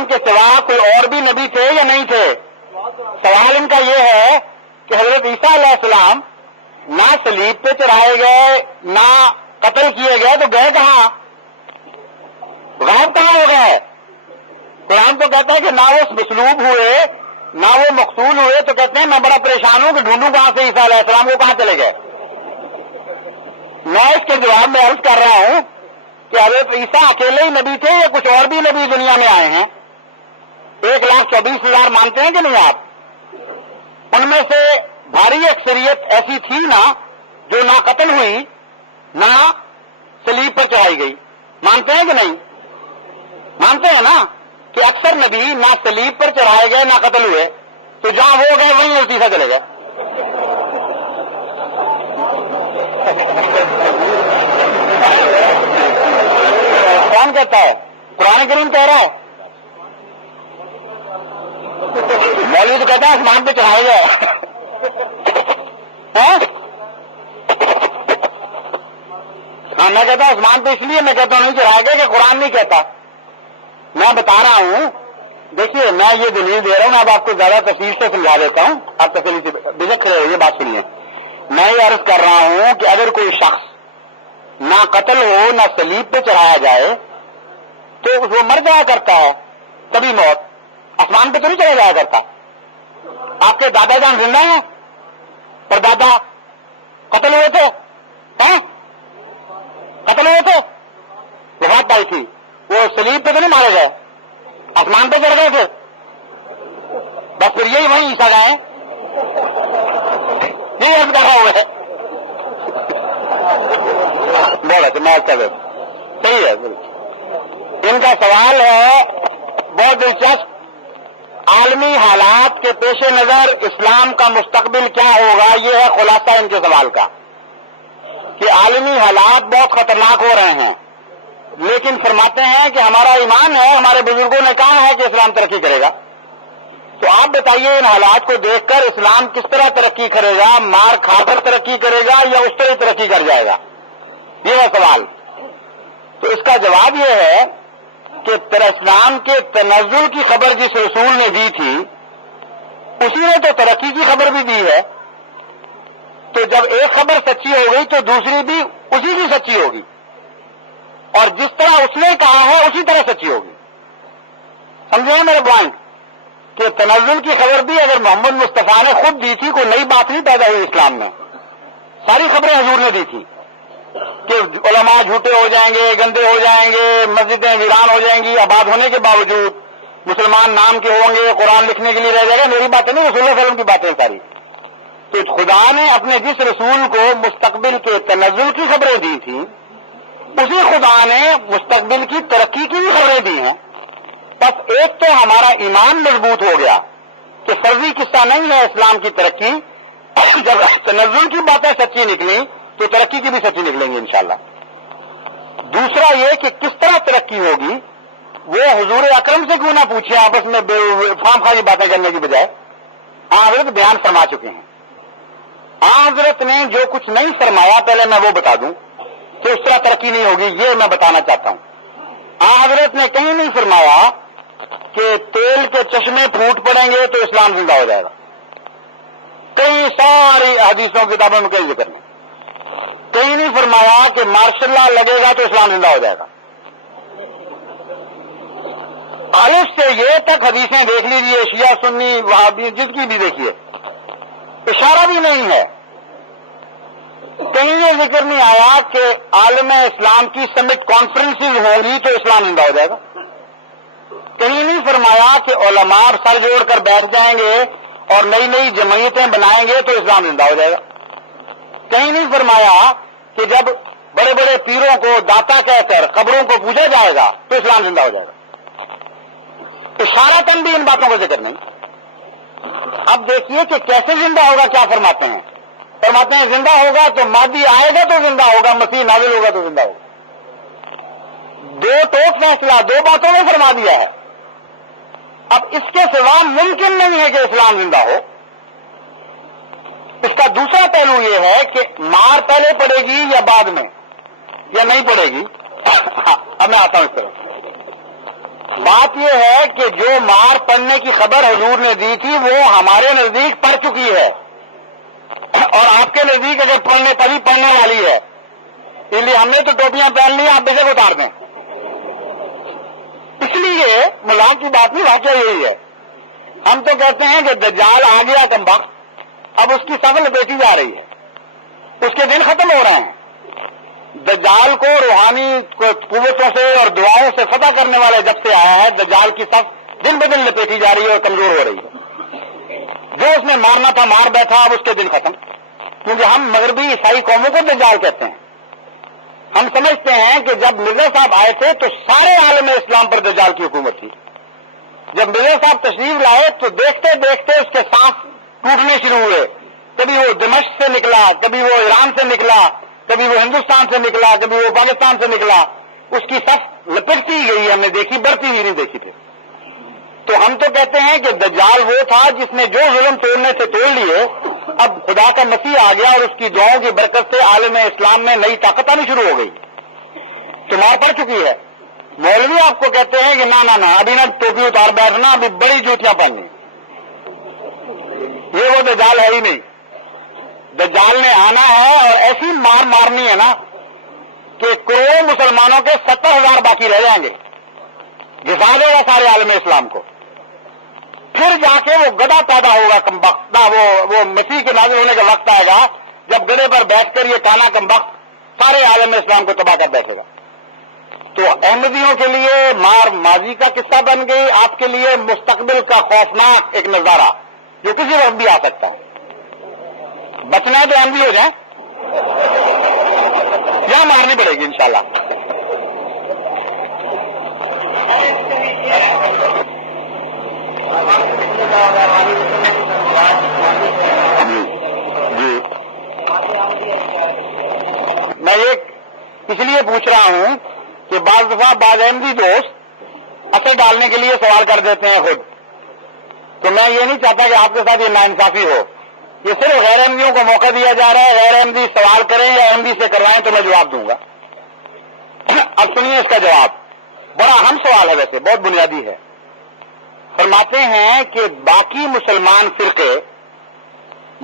السلام کے سوا کوئی اور بھی نبی تھے یا نہیں تھے؟ سوال ان کا یہ ہے کہ حضرت عیسیٰ علیہ السلام نہ صلیب پہ چڑھائے گئے نہ قتل کیے گئے، تو گئے کہاں؟ غائب کہاں ہو گئے؟ قرآن تو کہتا ہے کہ نہ وہ مصلوب ہوئے نہ وہ مقتول ہوئے، تو کہتے ہیں میں بڑا پریشان ہوں کہ ڈھونڈوں کہاں سے عیسیٰ علیہ السلام، وہ کہاں چلے گئے؟ میں اس کے جواب میں عرض کر رہا ہوں کہ حضرت عیسیٰ اکیلے ہی نبی تھے یا کچھ اور بھی نبی دنیا میں آئے ہیں؟ 1,24,000 مانتے ہیں کہ نہیں آپ؟ ان میں سے بھاری اکثریت ایسی تھی نا جو نہ قتل ہوئی نہ صلیب پر چڑھائی گئی، مانتے ہیں کہ نہیں؟ مانتے ہیں نا کہ اکثر نبی نہ صلیب پر چڑھائے گئے نہ قتل ہوئے، تو جہاں وہ گئے وہیں الٹیسا چلے گئے۔ کون کہتا ہے؟ قرآن کریم کہہ رہا ہے۔ مولوی تو کہتا ہے آسمان پہ چڑھائے گئے۔ ہاں میں کہتا ہوں آسمان پہ، اس لیے میں کہتا ہوں نہیں چڑھائے گئے کہ قرآن نہیں کہتا۔ میں بتا رہا ہوں، دیکھیے میں یہ دلیل دے رہا ہوں، اب آپ کو زیادہ تفصیل سے سمجھا دیتا ہوں، آپ تفصیل سے بجک کھڑے ہوئے بات سنیے۔ میں یہ عرض کر رہا ہوں کہ اگر کوئی شخص نہ قتل ہو نہ صلیب پہ چڑھایا جائے تو وہ مر جایا کرتا ہے، کبھی موت، آسمان پہ تو نہیں چلا جایا کرتا۔ آپ کے دادا جان زندہ ہیں، پر دادا قتل ہوئے تھے، قتل ہوئے تھے، وفات پائی تھی، وہ صلیب پہ تو نہیں مارے گئے، آسمان پہ چڑھ گئے تھے، بس پھر یہی وہیں عیسیٰ گئے، یہی عرض کر رہا ہوا ہے۔ صحیح ہے۔ ان کا سوال ہے بہت دلچسپ، عالمی حالات کے پیش نظر اسلام کا مستقبل کیا ہوگا؟ یہ ہے خلاصہ ان کے سوال کا، کہ عالمی حالات بہت خطرناک ہو رہے ہیں، لیکن فرماتے ہیں کہ ہمارا ایمان ہے، ہمارے بزرگوں نے کہا ہے کہ اسلام ترقی کرے گا۔ تو آپ بتائیے ان حالات کو دیکھ کر اسلام کس طرح ترقی کرے گا؟ مار کھا کر ترقی کرے گا یا اس طرح ترقی کر جائے گا؟ یہ ہے سوال۔ تو اس کا جواب یہ ہے کہ اسلام کے تنزل کی خبر جس رسول نے دی تھی اسی نے تو ترقی کی خبر بھی دی ہے، تو جب ایک خبر سچی ہو گئی تو دوسری بھی اسی کی سچی ہوگی، اور جس طرح اس نے کہا ہے اسی طرح سچی ہوگی۔ سمجھے میرے پوائنٹ؟ کہ تنزل کی خبر بھی اگر محمد مصطفیٰ نے خود دی تھی، کوئی نئی بات نہیں پیدا ہوئی اسلام میں، ساری خبریں حضور نے دی تھی کہ علماء جھوٹے ہو جائیں گے، گندے ہو جائیں گے، مسجدیں ویران ہو جائیں گی، آباد ہونے کے باوجود مسلمان نام کے ہوں گے، قرآن لکھنے کے لیے رہ جائے گا۔ میری باتیں نہیں، رسول اللہ صلی اللہ علیہ وسلم کی باتیں ساری۔ تو خدا نے اپنے جس رسول کو مستقبل کے تنزل کی خبریں دی تھی، اسی خدا نے مستقبل کی ترقی کی بھی خبریں دی ہیں۔ بس ایک تو ہمارا ایمان مضبوط ہو گیا کہ فرضی قصہ نہیں ہے اسلام کی ترقی، جب تنزل کی باتیں سچی نکلی تو ترقی کی بھی سچی نکلیں گی انشاءاللہ۔ دوسرا یہ کہ کس طرح ترقی ہوگی وہ حضور اکرم سے کیوں نہ پوچھے، آپس میں خام خواہ باتیں کرنے کی بجائے حضرت بیان فرما چکے ہیں۔ حضرت نے جو کچھ نہیں فرمایا پہلے میں وہ بتا دوں کہ اس طرح ترقی نہیں ہوگی، یہ میں بتانا چاہتا ہوں۔ حضرت نے کہیں نہیں فرمایا کہ تیل کے چشمے پھوٹ پڑیں گے تو اسلام زندہ ہو جائے گا، کئی ساری حدیثوں کتابوں میں کئی ذکر نہیں۔ کہیں نہیں فرمایا کہ مارشل لا لگے گا تو اسلام زندہ ہو جائے گا۔ الف سے یہ تک حدیثیں دیکھ لیجیے، شیعہ سنی وہابی جس کی بھی دیکھیے، اشارہ بھی نہیں ہے، کہیں یہ ذکر نہیں آیا کہ عالم اسلام کی سمٹ کانفرنسز ہوں گی تو اسلام زندہ ہو جائے گا۔ کہیں نہیں فرمایا کہ علماء سر جوڑ کر بیٹھ جائیں گے اور نئی نئی جمعیتیں بنائیں گے تو اسلام زندہ ہو جائے گا۔ کہیں نہیں فرمایا کہ جب بڑے بڑے پیروں کو داتا کہہ کر قبروں کو پوجا جائے گا تو اسلام زندہ ہو جائے گا۔ اشارتاً بھی ان باتوں کا ذکر نہیں۔ اب دیکھیے کہ کیسے زندہ ہوگا، کیا فرماتے ہیں؟ فرماتے ہیں زندہ ہوگا تو مہدی آئے گا تو زندہ ہوگا، مسیح نازل ہوگا تو زندہ ہوگا۔ دو ٹوک فیصلہ دو باتوں میں فرما دیا ہے۔ اب اس کے سوا ممکن نہیں ہے کہ اسلام زندہ ہو۔ اس کا دوسرا پہلو یہ ہے کہ مار پہلے پڑے گی یا بعد میں، یا نہیں پڑے گی؟ اب میں آتا ہوں اس طرح۔ بات یہ ہے کہ جو مار پڑنے کی خبر حضور نے دی تھی وہ ہمارے نزدیک پڑ چکی ہے، اور آپ کے نزدیک اگر پڑھنے تبھی پڑھنے والی ہے، اس لیے ہم نے تو ٹوپیاں پہن لی، آپ بے شک اتار دیں۔ اس لیے مذاق کی بات نہیں، واقعہ یہی ہے۔ ہم تو کہتے ہیں کہ دجال آ گیا کمبخت، اب اس کی سب لپیٹی جا رہی ہے، اس کے دن ختم ہو رہے ہیں۔ دجال کو روحانی قوتوں سے اور دعاؤں سے فتح کرنے والے جب سے آیا ہے، دجال کی صف دن بدن لپیٹی جا رہی ہے اور کمزور ہو رہی ہے۔ جو اس نے مارنا تھا مار بیٹھا، اب اس کے دن ختم، کیونکہ ہم مغربی عیسائی قوموں کو دجال کہتے ہیں۔ ہم سمجھتے ہیں کہ جب مرزا صاحب آئے تھے تو سارے عالم اسلام پر دجال کی حکومت تھی۔ جب مرزا صاحب تشریف لائے تو دیکھتے دیکھتے اس کے سانس ٹوٹنے شروع ہوئے، کبھی وہ دمشق سے نکلا، کبھی وہ ایران سے نکلا، کبھی وہ ہندوستان سے نکلا، کبھی وہ پاکستان سے نکلا، اس کی صف لپٹتی ہی گئی، ہم نے دیکھی، بڑھتی ہوئی نہیں دیکھی تھی۔ تو ہم تو کہتے ہیں کہ دجال وہ تھا جس نے جو ظلم توڑنے سے توڑ لیے، اب خدا کا مسیح آ گیا اور اس کی دعاؤں کی برکت سے عالم اسلام میں نئی طاقت آنی شروع ہو گئی، تو مار پڑ چکی ہے۔ مولوی آپ کو کہتے ہیں کہ نہ ابھی نہ ٹوپی اتار بیٹھنا، ابھی بڑی جوتیاں پہننی، یہ وہ دجال ہے ہی نہیں۔ دجال نے آنا ہے اور ایسی مار مارنی ہے نا کہ کروڑوں مسلمانوں کے 70,000 باقی رہ جائیں گے، گھسا دے گا سارے عالم اسلام کو۔ پھر جا کے وہ گدھا پیدا ہوگا کمبخت، وہ مسیح کے نازل ہونے کا وقت آئے گا جب گدھے پر بیٹھ کر یہ کانا کمبخت سارے عالم اسلام کو تباہ کر بیٹھے گا۔ تو احمدیوں کے لیے مار ماضی کا قصہ بن گئی، آپ کے لیے مستقبل کا خوفناک ایک نظارہ جو کسی وقت بھی آ سکتا ہے۔ بچنا ہے تو ہم بھی ہو جائیں، یا مارنی پڑے گی انشاءاللہ۔ جی میں یہ اس لیے پوچھ رہا ہوں کہ بعض دفعہ بعض احمدی دوست اثر ڈالنے کے لیے سوال کر دیتے ہیں خود، تو میں یہ نہیں چاہتا کہ آپ کے ساتھ یہ ناانصافی ہو۔ یہ صرف غیر احمدیوں کو موقع دیا جا رہا ہے، غیر احمدی سوال کریں یا احمدی سے کروائیں تو میں جواب دوں گا۔ اب سنیے اس کا جواب، بڑا اہم سوال ہے، ویسے بہت بنیادی ہے۔ فرماتے ہیں کہ باقی مسلمان فرقے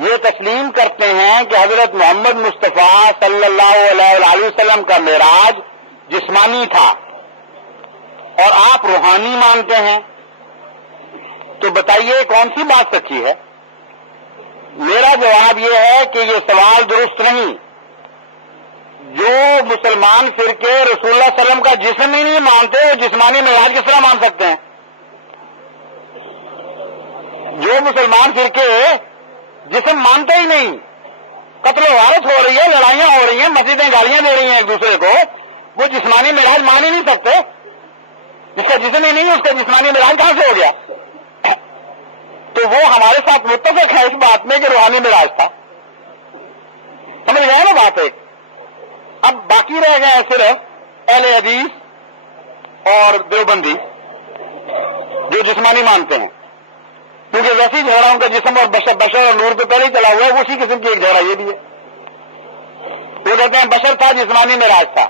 یہ تسلیم کرتے ہیں کہ حضرت محمد مصطفیٰ صلی اللہ علیہ وسلم کا معراج جسمانی تھا اور آپ روحانی مانتے ہیں، تو بتائیے کون سی بات سچی ہے؟ میرا جواب یہ ہے کہ یہ سوال درست نہیں۔ جو مسلمان فرقے رسول اللہ صلی اللہ علیہ وسلم کا جسم ہی نہیں مانتے، وہ جسمانی معراج کس طرح مان سکتے ہیں؟ جو مسلمان فرقے جسم مانتے ہی نہیں، قتل و غارت ہو رہی ہے، لڑائیاں ہو رہی ہیں، مسجدیں گالیاں دے رہی ہیں ایک دوسرے کو، وہ جسمانی معراج مان ہی نہیں سکتے۔ جس کا جسم ہی نہیں اس کا جسمانی معراج کہاں سے ہو گیا؟ تو وہ ہمارے ساتھ متفق ہے اس بات میں کہ روحانی معراج تھا۔ سمجھ گئے نا بات ایک؟ اب باقی رہ گئے ہیں صرف اہل حدیث اور دیوبندی جو جسمانی مانتے ہیں، کیونکہ ویسے ہی جھگڑا ان کا جسم اور بشر اور نور پہ پہلے ہی چلا ہوا ہے، اسی قسم کی ایک جھگڑا یہ بھی ہے۔ وہ کہتے ہیں بشر تھا، جسمانی معراج تھا،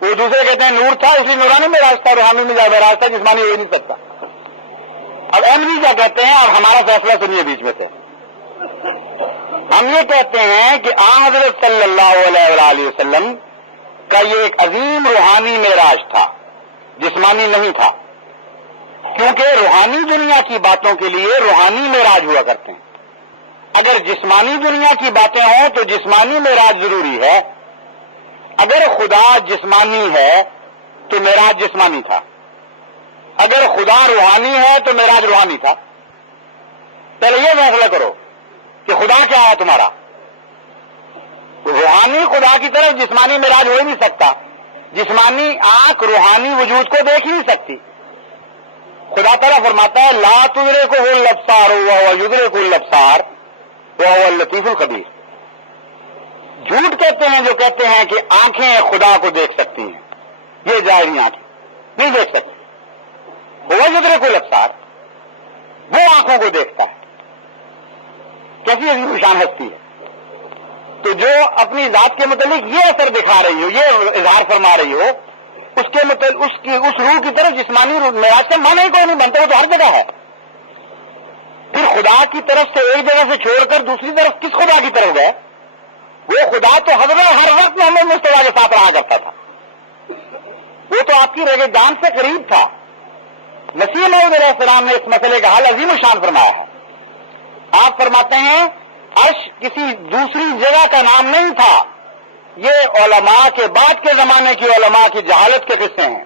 وہ دوسرے کہتے ہیں نور تھا اس لیے نورانی معراج تھا، روحانی معراج تھا، جسمانی ہو ہی نہیں سکتا۔ اب احمدی کیا کہتے ہیں، اور ہمارا فیصلہ سنیے بیچ میں سے۔ ہم یہ کہتے ہیں کہ آن حضرت صلی اللہ علیہ وسلم کا یہ ایک عظیم روحانی معراج تھا، جسمانی نہیں تھا، کیونکہ روحانی دنیا کی باتوں کے لیے روحانی معراج ہوا کرتے ہیں۔ اگر جسمانی دنیا کی باتیں ہوں تو جسمانی معراج ضروری ہے۔ اگر خدا جسمانی ہے تو معراج جسمانی تھا، اگر خدا روحانی ہے تو معراج روحانی تھا۔ پہلے یہ فیصلہ کرو کہ خدا کیا ہے تمہارا۔ روحانی خدا کی طرف جسمانی معراج ہو ہی نہیں سکتا، جسمانی آنکھ روحانی وجود کو دیکھ ہی نہیں سکتی۔ خدا تعالیٰ فرماتا ہے لا تدرکہ الابصار وہو یدرک الابصار وہو اللطیف الخبیر۔ جھوٹ کہتے ہیں جو کہتے ہیں کہ آنکھیں خدا کو دیکھ سکتی ہیں، یہ ظاہری آنکھیں نہیں دیکھ سکتی۔ وہ یدرک الابصار، وہ آنکھوں کو دیکھتا ہے۔ کیسی عظیم شان ہستی ہے۔ تو جو اپنی ذات کے متعلق یہ اثر دکھا رہی ہو، یہ اظہار فرما رہی ہو، اس روح کی طرف جسمانی معراج کا معنی ہی کوئی نہیں بنتا، وہ تو ہر جگہ ہے۔ پھر خدا کی طرف سے ایک جگہ سے چھوڑ کر دوسری طرف کس خدا کی طرف گئے؟ وہ خدا تو حضرت ہر وقت محمد مصطفیٰ کے ساتھ رہا کرتا تھا، وہ تو آپ کی رگ جان سے قریب تھا۔ مسیح موعود علیہ السلام نے اس مسئلے کا حل عظیم الشان فرمایا ہے۔ آپ فرماتے ہیں عرش کسی دوسری جگہ کا نام نہیں تھا، یہ علماء کے بعد کے زمانے کی علماء کی جہالت کے قصے ہیں۔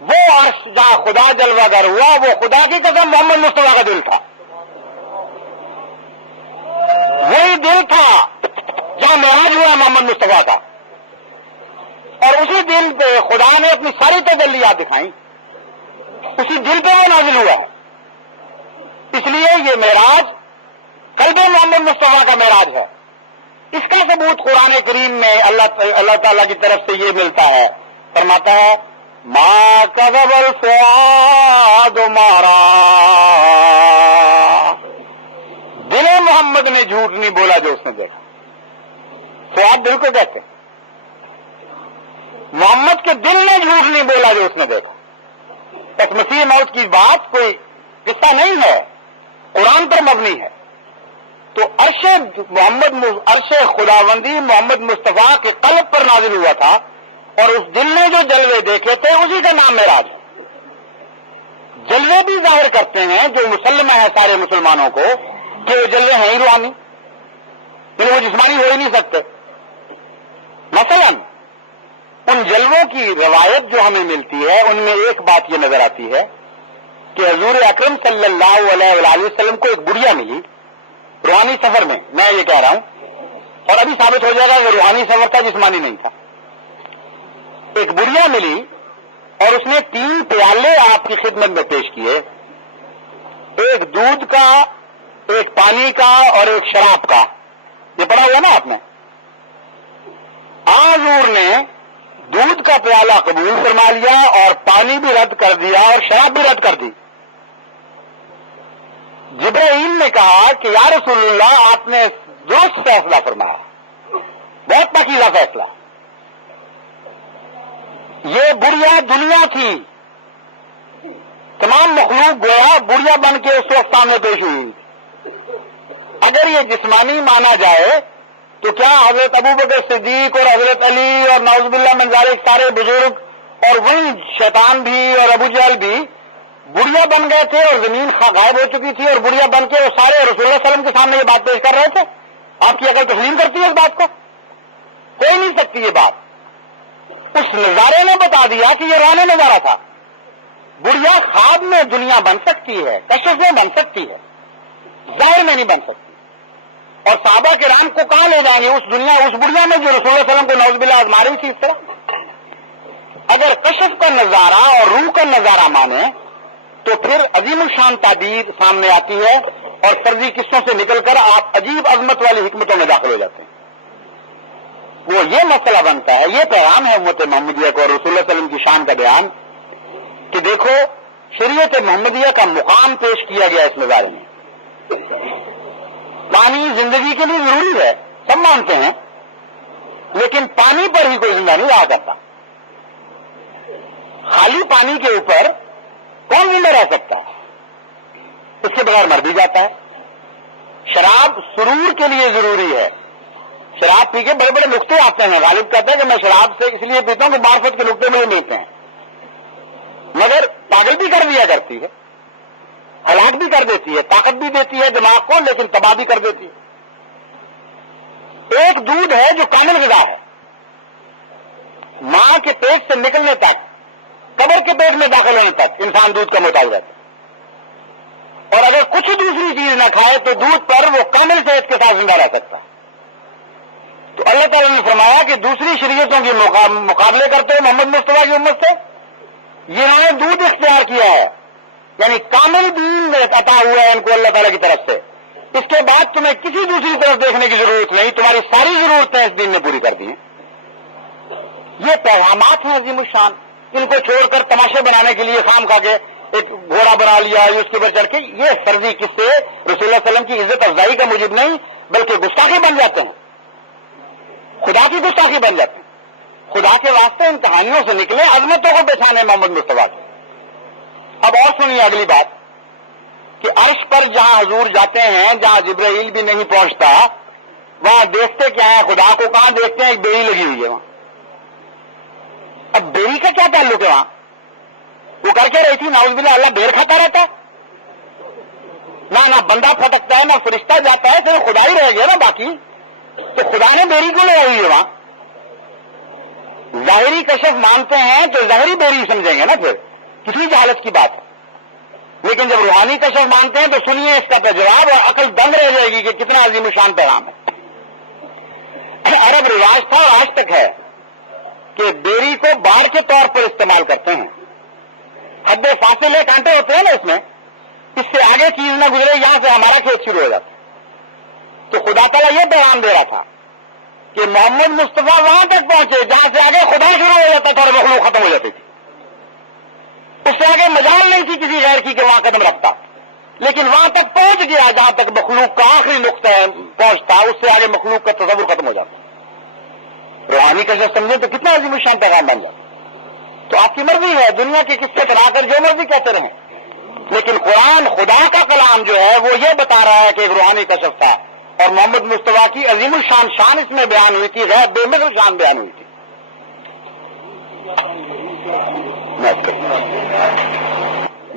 وہ عرش جہاں خدا جلوہ گر ہوا وہ خدا کی قسم محمد مصطفیٰ کا دل تھا، وہی دل تھا جہاں معراج ہوا محمد مصطفیٰ کا، اور اسی دل پہ خدا نے اپنی ساری تجلیات دکھائیں، اسی دل پہ وہ نازل ہوا ہے۔ اس لیے یہ معراج قلب محمد مصطفیٰ کا معراج ہے۔ اس کا ثبوت قرآن کریم میں اللہ تعالیٰ کی طرف سے یہ ملتا ہے، فرماتا ہے ما کذب الفؤاد ما رأى، دل محمد نے جھوٹ نہیں بولا جو اس نے دیکھا۔ فؤاد دل کو کہتے ہیں، محمد کے دل نے جھوٹ نہیں بولا جو اس نے دیکھا۔ اس مسیح موت کی بات کوئی قصہ نہیں ہے، قرآن پر مبنی ہے۔ تو عرش خداوندی محمد مصطفیٰ کے قلب پر نازل ہوا تھا، اور اس دل نے جو جلوے دیکھے تھے اسی کا نام معراج ہے۔ جلوے بھی ظاہر کرتے ہیں جو مسلمہ ہے سارے مسلمانوں کو کہ وہ جلوے ہیں ہی روحانی، وہ جسمانی ہو ہی نہیں سکتے۔ مثلا ان جلووں کی روایت جو ہمیں ملتی ہے ان میں ایک بات یہ نظر آتی ہے کہ حضور اکرم صلی اللہ علیہ وآلہ وسلم کو ایک بڑھیا ملی روحانی سفر میں، میں یہ کہہ رہا ہوں اور ابھی ثابت ہو جائے گا کہ روحانی سفر تھا، جسمانی نہیں تھا۔ ایک بڑھیا ملی اور اس نے 3 پیالے آپ کی خدمت میں پیش کیے، ایک دودھ کا، ایک پانی کا اور ایک شراب کا۔ یہ پڑھا ہوا نا آپ نے؟ حضور نے دودھ کا پیالہ قبول فرما لیا اور پانی بھی رد کر دیا اور شراب بھی رد کر دی۔ جبرائیل نے کہا کہ یا رسول اللہ آپ نے درست فیصلہ فرمایا، بہت پکیلا فیصلہ۔ یہ بڑھیا دنیا تھی، تمام مخلوق گویا بڑھیا بن کے اس وقت سامنے پیش ہوئی۔ اگر یہ جسمانی مانا جائے تو کیا حضرت ابوبکر صدیق اور حضرت علی اور نعوذ باللہ من ذالک سارے بزرگ اور وہی شیطان بھی اور ابو جہل بھی بڑھیا بن گئے تھے اور زمین غائب ہو چکی تھی اور بڑھیا بن کے وہ سارے رسول اللہ صلی اللہ علیہ وسلم کے سامنے یہ بات پیش کر رہے تھے؟ آپ کی عقل تسلیم کرتی ہے اس بات کو؟ کوئی نہیں سکتی یہ بات۔ اس نظارے نے بتا دیا کہ یہ روحانی نظارہ تھا۔ بڑھیا خواب میں دنیا بن سکتی ہے، کشف میں بن سکتی ہے، ظاہر میں نہیں بن سکتی۔ اور صحابہ کرام کو کہاں لے جائیں گے اس دنیا، اس بڑھیا میں جو رسول اللہ صلی اللہ علیہ وسلم کو نعوذ باللہ آزما رہی تھی اس طرح؟ اگر کشف کا نظارہ اور روح کا نظارہ مانے تو پھر عظیم الشان تعبیر سامنے آتی ہے اور فرضی قصوں سے نکل کر آپ عجیب عظمت والی حکمتوں میں داخل ہو جاتے ہیں۔ وہ یہ مسئلہ بنتا ہے، یہ پیغام ہے امت محمدیہ کو اور رسول اللہ صلی اللہ علیہ وسلم کی شان کا بیان کہ دیکھو شریعت محمدیہ کا مقام پیش کیا گیا اس نظارے میں۔ پانی زندگی کے لیے ضروری ہے، سب مانتے ہیں، لیکن پانی پر ہی کوئی زندہ نہیں رہا کرتا۔ خالی پانی کے اوپر کون زندہ رہ سکتا ہے؟ اس کے بغیر مر بھی جاتا ہے۔ شراب سرور کے لیے ضروری ہے، شراب پی کے بڑے بڑے نقطے آتے ہیں۔ غالب کہتا ہے کہ میں شراب سے اس لیے پیتا ہوں کہ معرفت کے نقطے مجھے ملتے ہیں، مگر پاگل بھی کر دیا کرتی ہے، ہلاک بھی کر دیتی ہے، طاقت بھی دیتی ہے دماغ کو لیکن تباہ بھی کر دیتی ہے۔ ایک دودھ ہے جو کامل غذا ہے، ماں کے پیٹ سے نکلنے تک، قبر کے پیٹ میں داخل ہونے تک انسان دودھ کا محتاج رہتا ہے، اور اگر کچھ دوسری چیز نہ کھائے تو دودھ پر وہ کامل صحت کے ساتھ زندہ رہ سکتا ہے۔ تو اللہ تعالیٰ نے فرمایا کہ دوسری شریعتوں کے مقابلے کرتے ہیں محمد مصطفیٰ کی امت سے، یہ انہوں نے دودھ اختیار کیا ہے، یعنی کامل دین عطا ہوا ہے ان کو اللہ تعالیٰ کی طرف سے۔ اس کے بعد تمہیں کسی دوسری طرف دیکھنے کی ضرورت نہیں، تمہاری ساری ضرورتیں اس دین نے پوری کر دی ہیں۔ یہ پیغامات ہیں عظیم الشان، ان کو چھوڑ کر تماشے بنانے کے لیے خام کھا کے ایک گھوڑا بنا لیا، اس کے اوپر چڑھ کے، یہ فرضی قصے رسول اللہ صلی اللہ علیہ وسلم کی عزت افزائی کا موجب نہیں بلکہ گستاخی بن جاتے ہیں، خدا کی گستاخی بن جاتے ہیں۔ خدا کے واسطے ان کہانیوں سے نکلے، عظمتوں کو پہچانے محمد مصطفیٰ کی۔ اب اور سنیے اگلی بات کہ عرش پر جہاں حضور جاتے ہیں، جہاں جبرائیل بھی نہیں پہنچتا، وہاں دیکھتے کیا ہے؟ خدا کو کہاں دیکھتے ہیں؟ ایک بیڑی لگی ہوئی ہے وہاں۔ اب بیڑی کا کیا تعلق ہے وہاں؟ وہ کر کے رہی تھی نعوذ باللہ اللہ بیر کھاتا رہتا ہے؟ نہ بندہ پھٹکتا ہے، نہ فرشتہ جاتا ہے، صرف خدا ہی رہ گیا نا باقی۔ تو خدا نے بیڑی کو لگائی ہوئی ہے وہاں۔ ظاہری کشف مانتے ہیں تو ظاہری بیڑی سمجھیں گے نا، پھر کسی جہالت کی بات ہے۔ لیکن جب روحانی کشف مانتے ہیں تو سنیے اس کا جواب، اور عقل دنگ رہ جائے گی کہ کتنا عظیم الشان پیغام ہے۔ عرب رواج تھا اور آج تک ہے کہ بیڑی کو بار کے طور پر استعمال کرتے ہیں۔ حد فاصلے کانٹے ہوتے ہیں نا اس میں، اس سے آگے چیز نہ گزرے، یہاں سے ہمارا کھیت شروع ہو جاتا۔ تو خدا تعالیٰ یہ پیغام دے رہا تھا کہ محمد مصطفیٰ وہاں تک پہنچے جہاں سے آگے خدا شروع ہو جاتا تھا اور مخلوق ختم ہو جاتی تھی۔ اس سے آگے مجال نہیں تھی کسی غیر کی کہ وہاں قدم رکھتا، لیکن وہاں تک پہنچ گیا جہاں تک مخلوق کا آخری نقطہ پہنچتا، اس سے آگے مخلوق کا تصور ختم ہو جاتا۔ روحانی کا جب سمجھے تو کتنا عظیم الشان پیغام بن جاتا۔ تو آپ کی مرضی ہے، دنیا کے قصے بنا کر جو مرضی کہتے رہیں، لیکن قرآن خدا کا کلام جو ہے وہ یہ بتا رہا ہے کہ ایک روحانی کشف تھا، اور محمد مصطفیٰ کی عظیم الشان شان اس میں بیان ہوئی تھی، غیر بے مثل شان بیان ہوئی تھی۔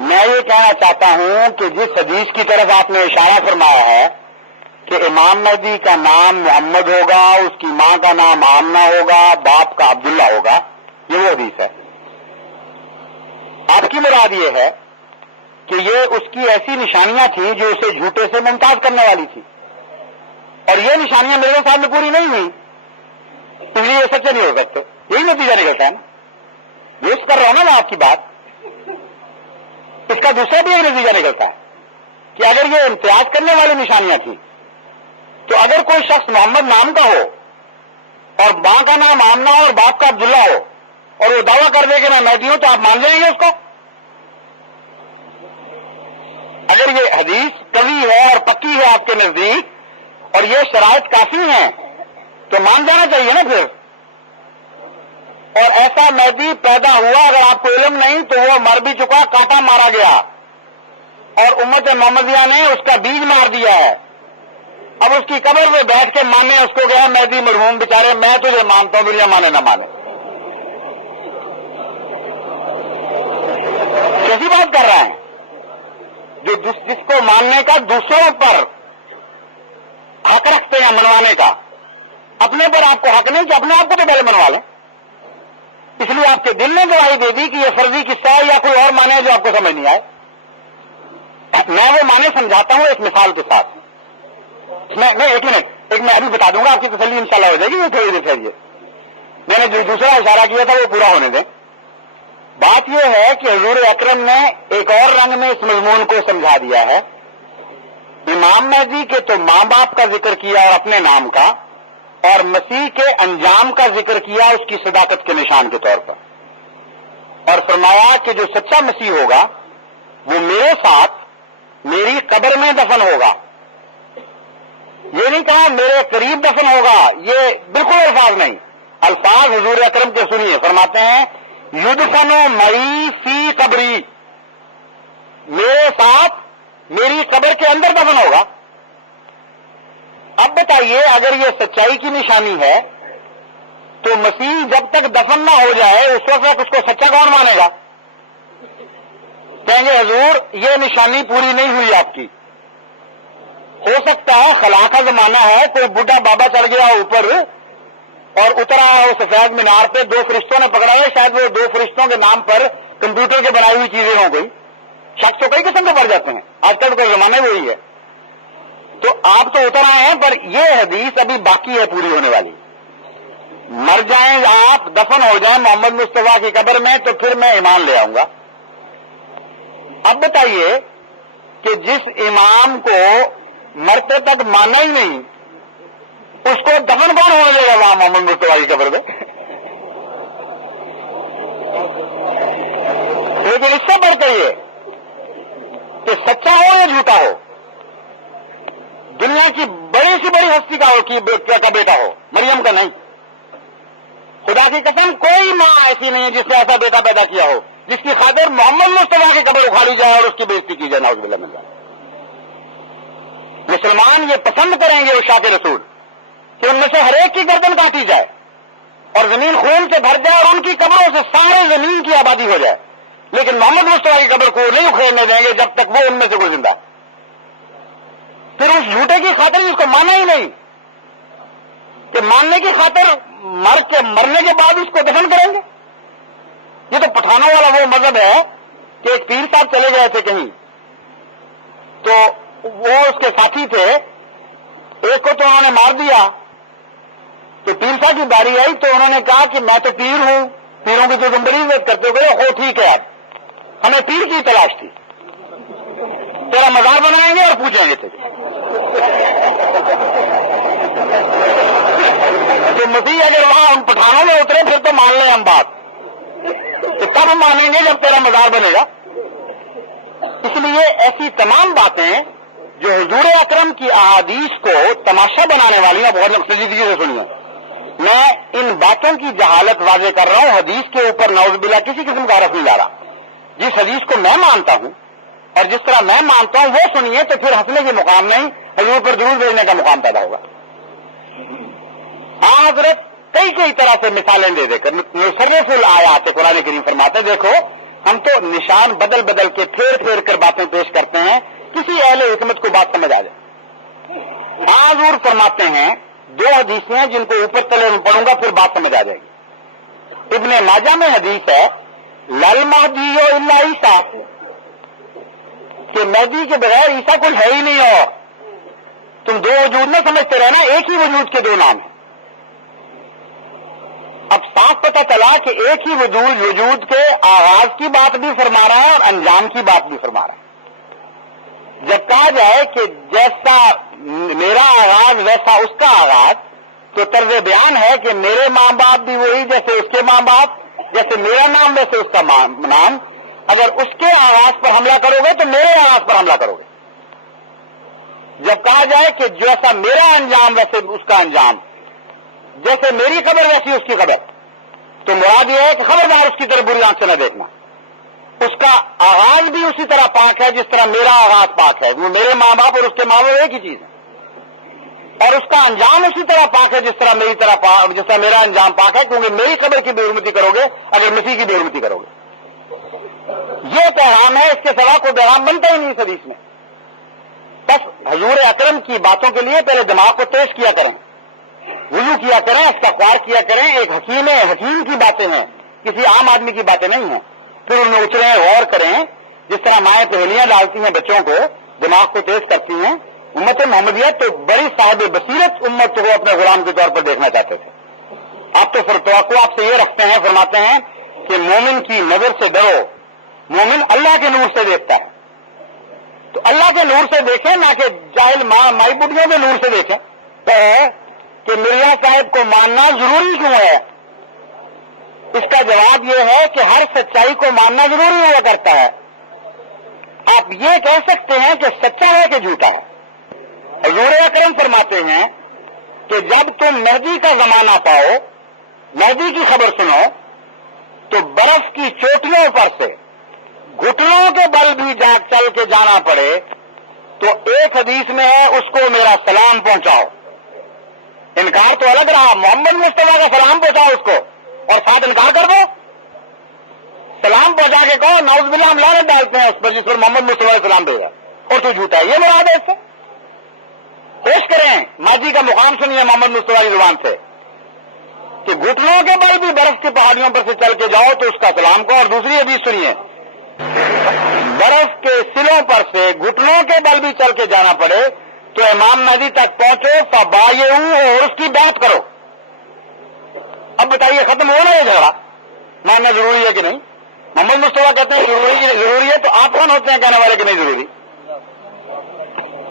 میں یہ کہنا چاہتا ہوں کہ جس حدیث کی طرف آپ نے اشارہ فرمایا ہے کہ امام مہدی کا نام محمد ہوگا، اس کی ماں کا نام آمنہ ہوگا، باپ کا عبداللہ ہوگا، یہ وہ حدیث ہے۔ آپ کی مراد یہ ہے کہ یہ اس کی ایسی نشانیاں تھیں جو اسے جھوٹے سے ممتاز کرنے والی تھی، اور یہ نشانیاں میرے صاحب میں پوری نہیں ہوئی، اس لیے یہ سچے نہیں ہو سکتے۔ یہی نتیجہ نکلتا ہے نا، یوز کر رہا ہوں نا میں آپ کی بات۔ اس کا دوسرا بھی ایک نتیجہ نکلتا ہے کہ اگر یہ امتیاز کرنے والی نشانیاں تھیں تو اگر کوئی شخص محمد نام کا ہو اور ماں کا نام آمنہ اور باپ کا عبداللہ ہو اور وہ دعویٰ کر دے کہ میں مہدی ہوں، تو آپ مان جائیں گے اس کو؟ اگر یہ حدیث قوی ہے اور پکی ہے آپ کے نزدیک اور یہ شرائط کافی ہیں تو مان جانا چاہیے نا پھر۔ اور ایسا مہدی پیدا ہوا، اگر آپ کو علم نہیں تو وہ مر بھی چکا، کانٹا مارا گیا اور امت محمدیہ نے اس کا بیج مار دیا ہے۔ اب اس کی قبر میں بیٹھ کے ماننے اس کو گیا مہدی مرحوم بیچارے، میں تجھے مانتا ہوں، دنیا مانے نہ مانے۔ کیسی بات کر رہا ہے جو جس کو ماننے کا دوسروں پر حق رکھتے ہیں منوانے کا، اپنے پر آپ کو حق نہیں کہ اپنے آپ کو تو پہلے منوا لیں۔ اس لیے آپ کے دل نے گواہی دے دی کہ یہ فرضی قصہ ہے یا کوئی اور مانے جو آپ کو سمجھ نہیں آئے۔ میں وہ مانے سمجھاتا ہوں ایک مثال کے ساتھ۔ میں ایک منٹ میں ابھی بتا دوں گا، آپ کی تسلی انشاءاللہ ہو جائے گی۔ تھوڑی دیر ٹھہریے، میں نے جو دوسرا اشارہ کیا تھا وہ پورا ہونے دیں۔ بات یہ ہے کہ حضور اکرم نے ایک اور رنگ میں اس مضمون کو سمجھا دیا ہے۔ امام مہدی کے تو ماں باپ کا ذکر کیا اور اپنے نام کا، اور مسیح کے انجام کا ذکر کیا اس کی صداقت کے نشان کے طور پر، اور فرمایا کہ جو سچا مسیح ہوگا وہ میرے ساتھ میری قبر میں دفن ہوگا۔ یہ نہیں کہا میرے قریب دفن ہوگا، یہ بالکل الفاظ نہیں، الفاظ حضور اکرم کے سنیے، فرماتے ہیں یدفن معی فی قبری، میرے ساتھ میری قبر کے اندر دفن ہوگا۔ اب بتائیے اگر یہ سچائی کی نشانی ہے تو مسیح جب تک دفن نہ ہو جائے اس وقت اس کو سچا کون مانے گا؟ کہیں گے حضور یہ نشانی پوری نہیں ہوئی آپ کی۔ ہو سکتا ہے خلا کا زمانہ ہے، کوئی بڈھا بابا چڑھ گیا اوپر اور اترا ہو سفید مینار پہ، دو فرشتوں نے پکڑا ہے، شاید وہ دو فرشتوں کے نام پر کمپیوٹر کے بنائی ہوئی چیزیں ہوں گئی، شخص تو کئی قسم کے پڑ جاتے ہیں، آج کل کا زمانہ وہی ہے۔ تو آپ تو اتر آئے ہیں، پر یہ حدیث ابھی باقی ہے پوری ہونے والی۔ مر جائیں آپ، دفن ہو جائیں محمد مصطفیٰ کی قبر میں، تو پھر میں ایمان لے آؤں گا۔ اب بتائیے کہ جس امام کو مرتے تک مانا ہی نہیں، اس کو دفن کون ہونے دے گا وہاں محمد مصطفیٰ کی قبر میں؟ لیکن اس سے بڑھ کر یہ کہ سچا ہو یا جھوٹا ہو، دنیا کی بڑی سی بڑی ہستی کا بیٹا ہو، مریم کا نہیں، خدا کی قسم کوئی ماں ایسی نہیں ہے جس نے ایسا بیٹا پیدا کیا ہو جس کی خاطر محمد مصطفیٰ کی قبر اکھاڑی جائے اور اس کی بےزتی کی جائے، نعوذ باللہ من ذالک۔ مسلمان یہ پسند کریں گے عشاق رسول کہ ان میں سے ہر ایک کی گردن کاٹی جائے اور زمین خون سے بھر جائے اور ان کی قبروں سے سارے زمین کی آبادی ہو جائے، لیکن محمد مصطفیٰ کی قبر کو نہیں اکھیڑنے دیں گے جب تک وہ ان میں سے کوئی زندہ۔ پھر اس جھوٹے کی خاطر اس کو مانا ہی نہیں کہ ماننے کی خاطر مرنے کے بعد اس کو دفن کریں گے۔ یہ تو پٹھانوں والا وہ مذہب ہے کہ ایک پیر صاحب چلے گئے تھے کہیں، تو وہ اس کے ساتھی تھے، ایک کو تو انہوں نے مار دیا، تو پیر صاحب کی باری آئی تو انہوں نے کہا کہ میں تو پیر ہوں، پیروں کی تو تم بڑی عزت کرتے ہو، ٹھیک ہے، ہمیں پیر کی تلاش تھی، تیرا مزار بنائیں گے اور پوچھیں گے تجھے۔ تو مسیح اگر وہاں ان پٹھانوں میں اترے پھر تو مان لیں ہم بات، تو تب ہم مانیں گے جب تیرا مزار بنے گا۔ اس لیے ایسی تمام باتیں جو حضور اکرم کی احادیث کو تماشا بنانے والی ہیں، بہت سنجیدگی سے سنیے، میں ان باتوں کی جہالت واضح کر رہا ہوں، حدیث کے اوپر نعوذ باللہ کسی قسم کا حرف نہیں لا رہا۔ جس حدیث کو میں مانتا ہوں اور جس طرح میں مانتا ہوں وہ سنیے تو پھر ہنسنے کے مقام نہیں، حضور پر درود بھیجنے کا مقام پیدا ہوگا۔ حضرت کئی طرح سے مثالیں دے کر مصرف الآیات قرآن کریم فرماتے ہیں، دیکھو ہم تو نشان بدل کے پھیر کر باتیں پیش کرتے ہیں، کسی اہل حکمت کو بات سمجھ آ جائے۔ حضور فرماتے ہیں دو حدیثیں ہیں جن کو اوپر تلے میں پڑھوں گا پھر بات سمجھ آ جائے گی۔ ابن ماجہ میں حدیث ہے لل مہدی الا عیسیٰ، کہ مہدی کے بغیر عیسیٰ کوئی ہے ہی نہیں، اور تم دو وجود نہ سمجھتے رہنا، ایک ہی وجود کے دو نام ہیں۔ اب صاف پتہ چلا کہ ایک ہی وجود کے آغاز کی بات بھی فرما رہا ہے اور انجام کی بات بھی فرما رہا ہے۔ جب کہا جائے کہ جیسا میرا آغاز ویسا اس کا آغاز، تو طرز بیان ہے کہ میرے ماں باپ بھی وہی جیسے اس کے ماں باپ، جیسے میرا نام ویسے اس کا نام۔ اگر اس کے آغاز پر حملہ کرو گے تو میرے آغاز پر حملہ کرو گے۔ جب کہا جائے کہ جیسا میرا انجام ویسے اس کا انجام، جیسے میری خبر ویسی اس کی خبر، تو مراد یہ ہے کہ خبردار اس کی طرف بری آنکھ سے نہ دیکھنا۔ اس کا آغاز بھی اسی طرح پاک ہے جس طرح میرا آغاز پاک ہے، وہ میرے ماں باپ اور اس کے ماں باپ ایک ہی چیز ہے، اور اس کا انجام اسی طرح پاک ہے جس طرح میرا انجام پاک ہے، کیونکہ میری خبر کی بے حرمتی کرو گے اگر مسیح کی بے حرمتی کرو گے۔ یہ پیغام ہے، اس کے سوا کوئی پیغام بنتا ہی نہیں اس حدیث میں۔ بس حضور اکرم کی باتوں کے لیے پہلے دماغ کو تیز کیا کریں، وضو کیا کریں، استغفار کیا کریں، ایک حکیم کی باتیں ہیں، کسی عام آدمی کی باتیں نہیں ہیں، پھر ان میں اتریں، غور کریں، جس طرح مائیں پہلیاں ڈالتی ہیں بچوں کو، دماغ کو تیز کرتی ہیں۔ امت محمدیہ تو بڑی صاحب بصیرت امت کو اپنے غلام کے طور پر دیکھنا چاہتے تھے۔ آپ تو پھر توقع آپ سے یہ رکھتے ہیں، فرماتے ہیں کہ مومن کی نظر سے ڈرو، مومن اللہ کے نور سے دیکھتا ہے، تو اللہ کے نور سے دیکھیں، نہ کہ جاہل مائی بڈیوں کے نور سے دیکھیں۔ کہ مرزا صاحب کو ماننا ضروری کیوں ہے؟ اس کا جواب یہ ہے کہ ہر سچائی کو ماننا ضروری ہوا کرتا ہے۔ آپ یہ کہہ سکتے ہیں کہ سچا ہے کہ جھوٹا ہے۔ حضور اکرم فرماتے ہیں کہ جب تم مہدی کا زمانہ پاؤ، مہدی کی خبر سنو، تو برف کی چوٹیوں پر سے گھٹنوں کے بل بھی چل کے جانا پڑے تو ایک حدیث میں ہے اس کو میرا سلام پہنچاؤ۔ انکار تو الگ رہا، محمد مصطفیٰ کا سلام پہنچاؤ اس کو، اور ساتھ انکار کر دو، سلام پہنچا کے کہو نعوذ باللہ ہم لعنت ڈالتے ہیں اس پر جس پر محمد مصطفیٰ کا سلام دے گا، اور تو جھوٹا ہے، یہ مراد ہے اس سے۔ کوشش کریں، ماضی کا مقام سنیے محمد مصطفیٰ کی زبان سے کہ گھٹنوں کے بل بھی برف کی پہاڑیوں پر سے چل کے جاؤ تو اس کا سلام کو، اور دوسری حدیث سنیے برف کے سلوں پر سے گھٹنوں کے بل بھی چل کے جانا پڑے تو امام مہدی تک پہنچو، فبایعو، اور اس کی بات کرو۔ اب بتائیے ختم ہو نا یہ جھگڑا، ماننا ضروری ہے کہ نہیں؟ محمد مصطفیٰ کہتے ہیں ضروری ہے، تو آپ کون ہوتے ہیں کہنے والے کہ نہیں ضروری؟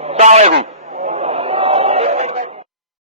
السلام علیکم۔